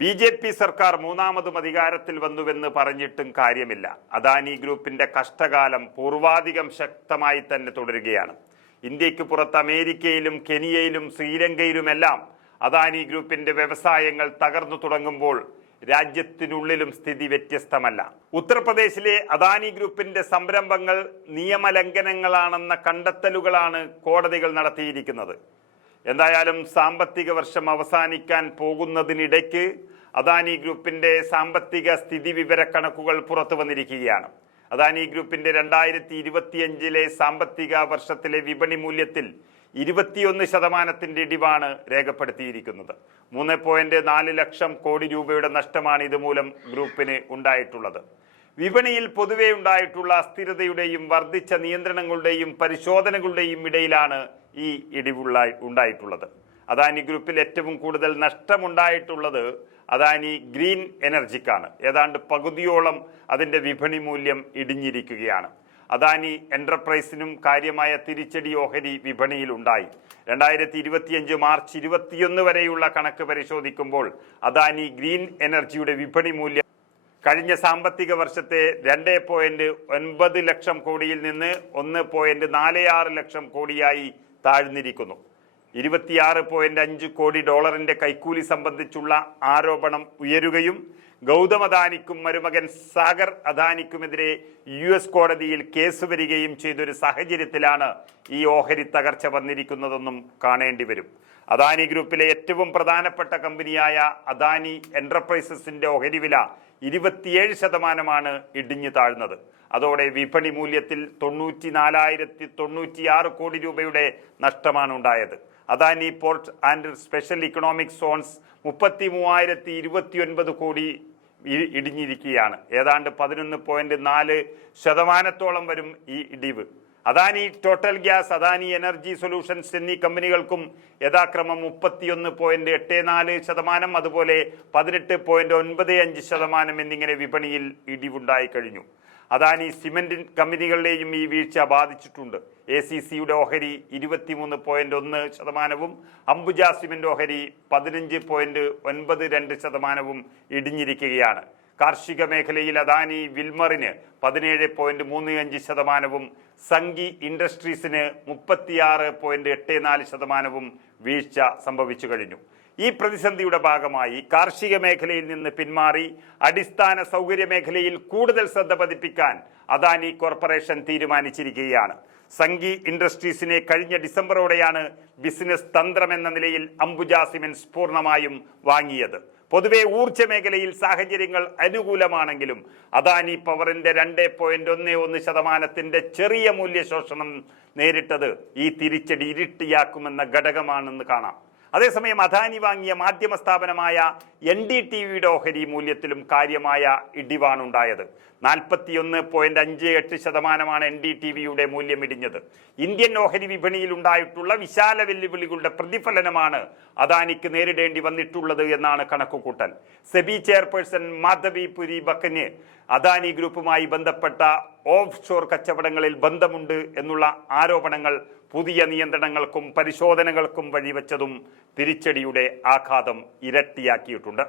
BJP. സർക്കാർ മൂന്നാമതും അധികാരത്തിൽ വന്നുവെന്ന് പറഞ്ഞിട്ടും കാര്യമില്ല. അദാനി ഗ്രൂപ്പിന്റെ കഷ്ടകാലം പൂർവാധികം ശക്തമായി തന്നെ തുടരുകയാണ്. ഇന്ത്യക്ക് പുറത്ത് അമേരിക്കയിലും കെനിയയിലും ശ്രീലങ്കയിലുമെല്ലാം അദാനി ഗ്രൂപ്പിന്റെ വ്യവസായങ്ങൾ തകർന്നു തുടങ്ങുമ്പോൾ രാജ്യത്തിനുള്ളിലും സ്ഥിതി വ്യത്യസ്തമല്ല. ഉത്തർപ്രദേശിലെ അദാനി ഗ്രൂപ്പിന്റെ സംരംഭങ്ങൾ നിയമലംഘനങ്ങളാണെന്ന കണ്ടെത്തലുകളാണ് കോടതികൾ നടത്തിയിരിക്കുന്നത്. എന്തായാലും സാമ്പത്തിക വർഷം അവസാനിക്കാൻ പോകുന്നതിനിടയ്ക്ക് അദാനി ഗ്രൂപ്പിന്റെ സാമ്പത്തിക സ്ഥിതി വിവരക്കണക്കുകൾ പുറത്തു വന്നിരിക്കുകയാണ്. അദാനി ഗ്രൂപ്പിന്റെ 2025 സാമ്പത്തിക വർഷത്തിലെ വിപണി മൂല്യത്തിൽ 21% ഇടിവാണ് രേഖപ്പെടുത്തിയിരിക്കുന്നത്. 3.4 ലക്ഷം കോടി രൂപയുടെ നഷ്ടമാണ് ഇതുമൂലം ഗ്രൂപ്പിന് ഉണ്ടായിട്ടുള്ളത്. വിപണിയിൽ പൊതുവെ ഉണ്ടായിട്ടുള്ള അസ്ഥിരതയുടെയും വർദ്ധിച്ച നിയന്ത്രണങ്ങളുടെയും പരിശോധനകളുടെയും ഇടയിലാണ് ഈ ഉണ്ടായിട്ടുള്ളത്. അദാനി ഗ്രൂപ്പിൽ ഏറ്റവും കൂടുതൽ നഷ്ടമുണ്ടായിട്ടുള്ളത് അദാനി ഗ്രീൻ എനർജിക്കാണ്. ഏതാണ്ട് പകുതിയോളം അതിൻ്റെ വിപണി മൂല്യം ഇടിഞ്ഞിരിക്കുകയാണ്. അദാനി എന്റർപ്രൈസിനും കാര്യമായ തിരിച്ചടി ഓഹരി വിപണിയിലുണ്ടായി. 2025 മാർച്ച് 21 വരെയുള്ള കണക്ക് പരിശോധിക്കുമ്പോൾ അദാനി ഗ്രീൻ എനർജിയുടെ വിപണി മൂല്യം കഴിഞ്ഞ സാമ്പത്തിക വർഷത്തെ 2.9 ലക്ഷം കോടിയിൽ നിന്ന് 1.46 ലക്ഷം കോടിയായി താഴ്ന്നിരിക്കുന്നു. 26.5 കോടി ഡോളറിന്റെ കൈക്കൂലി സംബന്ധിച്ചുള്ള ആരോപണം ഉയരുകയും ഗൗതം അദാനിക്കും മരുമകൻ സാഗർ അദാനിക്കുമെതിരെ US കോടതിയിൽ കേസ് വരികയും ചെയ്തൊരു സാഹചര്യത്തിലാണ് ഈ ഓഹരി തകർച്ച വന്നിരിക്കുന്നതെന്നും കാണേണ്ടി വരും. അദാനി ഗ്രൂപ്പിലെ ഏറ്റവും പ്രധാനപ്പെട്ട കമ്പനിയായ അദാനി എന്റർപ്രൈസസിന്റെ ഓഹരി വില 27% ഇടിഞ്ഞു താഴ്ന്നത്. അതോടെ വിപണി മൂല്യത്തിൽ 94,096 കോടി രൂപയുടെ നഷ്ടമാണ് ഉണ്ടായത്. Adani port and special economic zones 33,029 കോടി ഇടിഞ്ഞിരിക്കുകയാണ്. ഏതാണ്ട് 11.4% വരും ഈ ഇടിവ്. Adani total gas, Adani energy solutions എന്നീ കമ്പനികൾക്കും യഥാക്രമം 31.84%, അതുപോലെ 18.95% എന്നിങ്ങനെ വിപണിയിൽ ഇടിവുണ്ടായി കഴിഞ്ഞു. അദാനി സിമന്റ് കമ്പനികളിലെയും ഈ വീഴ്ച ബാധിച്ചിട്ടുണ്ട്. ACCയുടെ ഓഹരി 23.1%, അംബുജ സിമന്റ് ഓഹരി 15.92% ഇടിഞ്ഞിരിക്കുകയാണ്. കാർഷിക മേഖലയിൽ അദാനി വിൽമറിന് 17.35%, സംഗി ഇൻഡസ്ട്രീസിന് 36.84% വീഴ്ച സംഭവിച്ചു കഴിഞ്ഞു. ഈ പ്രതിസന്ധിയുടെ ഭാഗമായി കാർഷിക മേഖലയിൽ നിന്ന് പിന്മാറി അടിസ്ഥാന സൗകര്യ മേഖലയിൽ കൂടുതൽ ശ്രദ്ധ പതിപ്പിക്കാൻ അദാനി കോർപ്പറേഷൻ തീരുമാനിച്ചിരിക്കുകയാണ്. സംഗി ഇൻഡസ്ട്രീസിനെ കഴിഞ്ഞ ഡിസംബറോടെയാണ് ബിസിനസ് തന്ത്രമെന്ന നിലയിൽ അംബുജ സിമന്റ്സ് പൂർണ്ണമായും വാങ്ങിയത്. പൊതുവെ ഊർജ്ജ മേഖലയിൽ സാഹചര്യങ്ങൾ അനുകൂലമാണെങ്കിലും അദാനി പവറിന്റെ 2.11% ചെറിയ മൂല്യശോഷണം നേരിട്ടത് ഈ തിരിച്ചടി ഇരട്ടിയാക്കുമെന്ന ഘടകമാണെന്ന് കാണാം. അതേസമയം അദാനി വാങ്ങിയ മാധ്യമ സ്ഥാപനമായ NDTVയുടെ ഓഹരി മൂല്യത്തിലും കാര്യമായ ഇടിവാണുണ്ടായത്. 41.58% NDTVയുടെ മൂല്യം ഇടിഞ്ഞത്. ഇന്ത്യൻ ഓഹരി വിപണിയിൽ ഉണ്ടായിട്ടുള്ള വിശാല വെല്ലുവിളികളുടെ പ്രതിഫലനമാണ് അദാനിക്ക് നേരിടേണ്ടി വന്നിട്ടുള്ളത് എന്നാണ് കണക്കുകൂട്ടൽ. സെബി ചെയർപേഴ്സൺ മാധവി പുരി ബക്കന് അദാനി ഗ്രൂപ്പുമായി ബന്ധപ്പെട്ട ഓഫ് ഷോർ കച്ചവടങ്ങളിൽ ബന്ധമുണ്ട് എന്നുള്ള ആരോപണങ്ങൾ പുതിയ നിയന്ത്രണങ്ങൾക്കും പരിശോധനകൾക്കും വഴിവെച്ചതും തിരിച്ചടിയുടെ ആഘാതം ഇരട്ടിയാക്കിയിട്ടുണ്ട്.